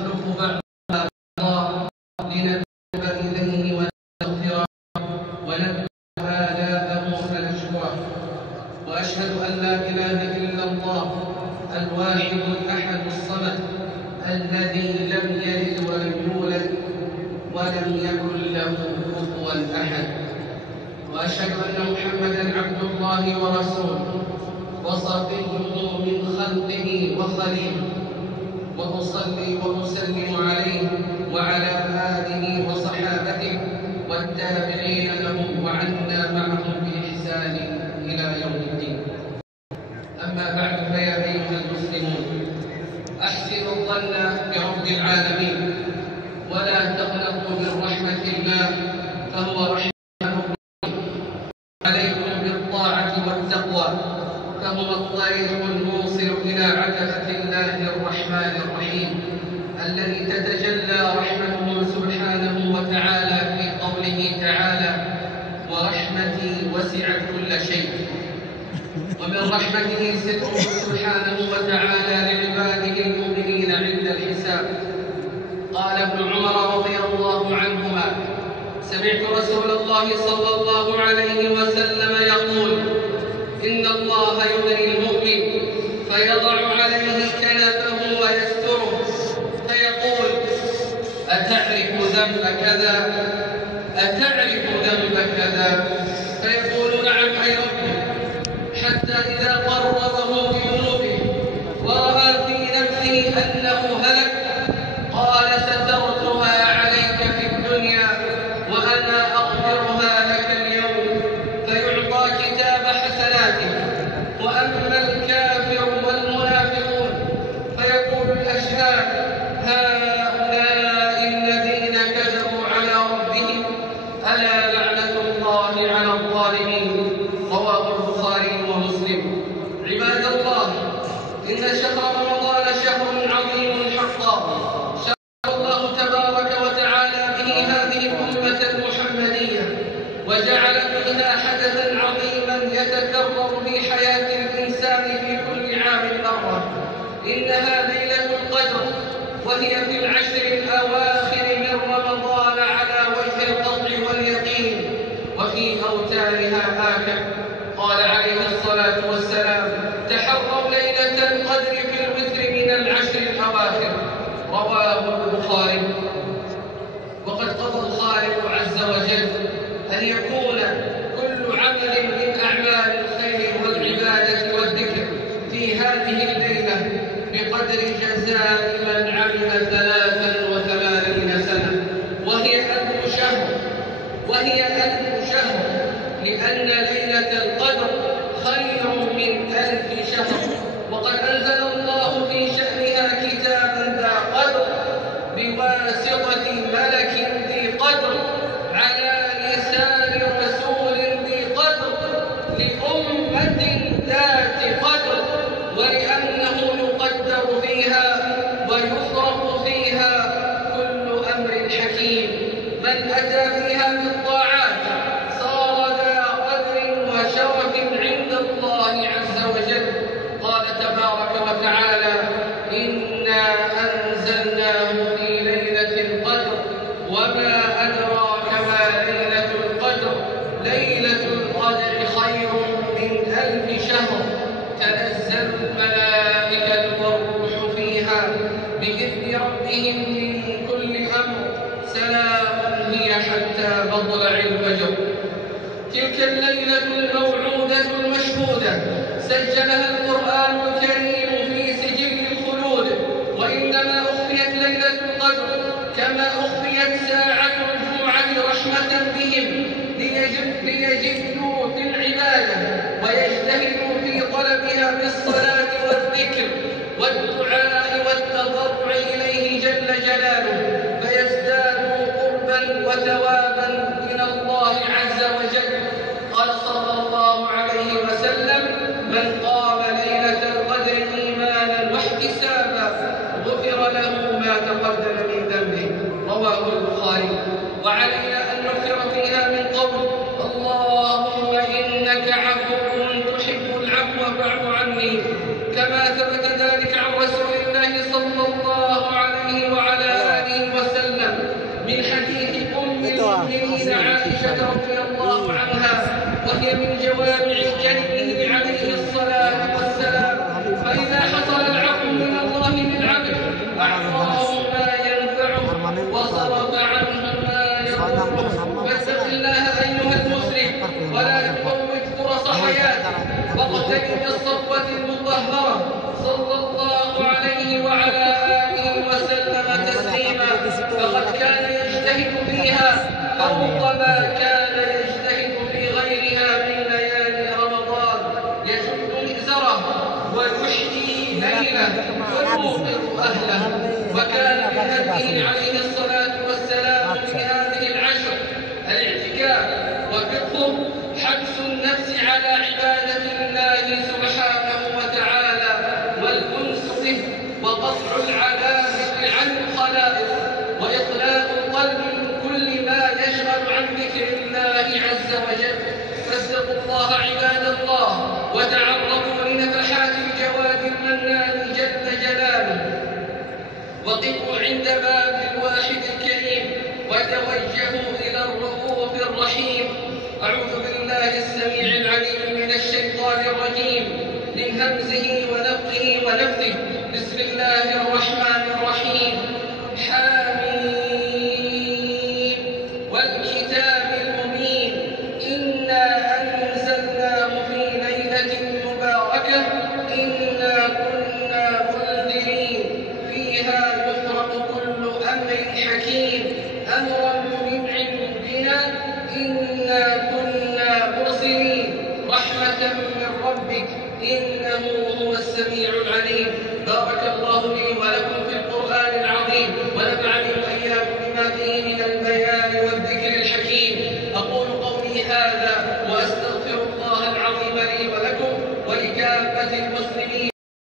يخلف بعضها بعضا لنتوب إليه ونستغفره ونترك آلاءه فنشكره. وأشهد أن لا إله إلا الله الواحد الأحد الصمد الذي لم يلد ولم يولد ولم يكن له كفوا أحد. وأشهد أن محمدًا عبد الله ورسوله وصفيه من خلقه وخليله، وأصلي وأسلم عليه وعلى آله وصحابته والتابعين لهم وعنا معهم بإحسان إلى يوم الدين. أما بعد، فيا أيها المسلمون، أحسنوا الظن برب العالمين ولا تقنطوا من رحمة الله، فهو رحمة عليكم بالطاعة والتقوى، فهو الطريق الموصل إلى عتبة الله الرحمن الرحيم الذي تتجلى رحمته سبحانه وتعالى في قوله تعالى: ورحمتي وسعت كل شيء. ومن رحمته ستره سبحانه وتعالى لعباده المؤمنين عند الحساب. قال ابن عمر رضي الله عنهما: سمعت رسول الله صلى الله عليه وسلم يقول: إن الله يدني المؤمن فيضع عليه كنفه ويستره فيقول: أتعرف ذنب كذا؟ أتعرف ذنب كذا؟ فيقول: نعم أي ربي. حتى إذا قربه بذنوبه ورأى في نفسه أنه هلك قال: سترتها عليك في الدنيا وأنا أغفرها لك اليوم. فيعطى كتاب حسناته. وأما الكافر والمنافقون فيقول الأشهاد: هؤلاء الذين كذبوا على ربهم، ألا لعنة الله على الظالمين. رواه البخاري ومسلم. عباد الله، إن شهر رمضان شهر عظيم حقا، شهر الله تبارك وتعالى به هذه الأمة المحمدية، وجعل منها حدثا عظيما يتكرر في حياة الإنسان في كل عام مرة. إنها ليلة القدر، وهي في العشر الأواخر من رمضان على وجه القطع واليقين، وفي أوتارها آكد. قال عليه الصلاة والسلام: تحروا ليلة القدر في الوتر من العشر الأواخر. رواه البخاري. وقد قضى الخالق عز وجل أن يكون كل عمل من أعمال الخير والعبادة والذكر في هذه الليلة بقدر جزاء من عمل 83 سنة، وهي 1000 شهر، لأن ليلة القدر خير من 1000 شهر. وقد أنزل الله في شأنها كتابا ذا قدر بواسطة ملك ذي قدر على لسان رسول ذي قدر لأمة ذات قدر، ولأنه يقدر فيها ويفرق فيها كل أمر حكيم. من أتى فيها بالطاعات صار ذا قدر وشرف عند الله عز وجل. قال تبارك وتعالى: إنا أنزلناه في ليلة القدر وما أدراك ما ليلة القدر. ليلة القدر خير من 1000 شهر. تنزل الملائكة والروح فيها بإذن ربهم من كل أمر. سلام هي حتى مطلع الفجر. تلك الليلة الموعودة المشهودة سجلها القرآن الكريم في سجل الخلود. وإنما أخفيت ليلة القدر كما أخفيت ساعة الجمعة رحمة بهم ليجدوا في العبادة ويجتهدوا في طلبها بالصلاة والذكر والدعاء والتضرع إليه جل جلاله، فيزدادوا قربا وثوابا من الله عز وجل. قال صلى الله عليه وسلم: من قام ليلة القدر إيمانا واحتسابا غفر له ما تقدم من ذنبه. رواه البخاري. وعلينا أن نكثر فيها من قول: اللهم إنك عفو تحب العفو فاعف عني، كما ثبت ذلك عن رسول الله صلى الله عليه وعلى جنبه عليه الصلاة والسلام. فإذا حصل العفو من الله للعبد أعطاه ما ينفعه وصرف عنه ما يضره. فاتق الله أيها المسلم ولا تفوت فرص حياتك، واقتدي بالصفوة المطهرة صلى الله عليه وعلى آله وسلم تسليما، فقد كان يجتهد فيها فوق ما كان يجتهد في غيرها من ليالي رمضان، يشد مئزره ويحيي ليله ويوقظ أهله. وكان من هديه عليه الصلاة والسلام في هذه العشر الاعتكاف، وفقه حبس النفس على عبادة الله سبحانه وتعالى والأنس به، وقطع العلامة عن الخلائق، وإطلاق القلب من كل ما يشغل عن ذكر الله عز وجل. فاتقوا الله عباد الله، وتعرضوا لنفحات الجواد المنان جل جلاله، وقفوا عند باب الواحد الكريم، وتوجهوا إلى الرؤوف الرحيم. أعوذ بالله السميع العليم من الشيطان الرجيم، من همزه ونفخه ونفثه. بسم الله الرحمن الرحيم. حميم والكتاب المبين، إنا أنزلناه في ليلة مباركة، إنا كنا منذرين، فيها يفرق كل أمر حكيم، أمرا من عندنا، إنا كنا مرسلين، رحمة من ربك، إنه هو السميع العليم. بارك الله لي ولكم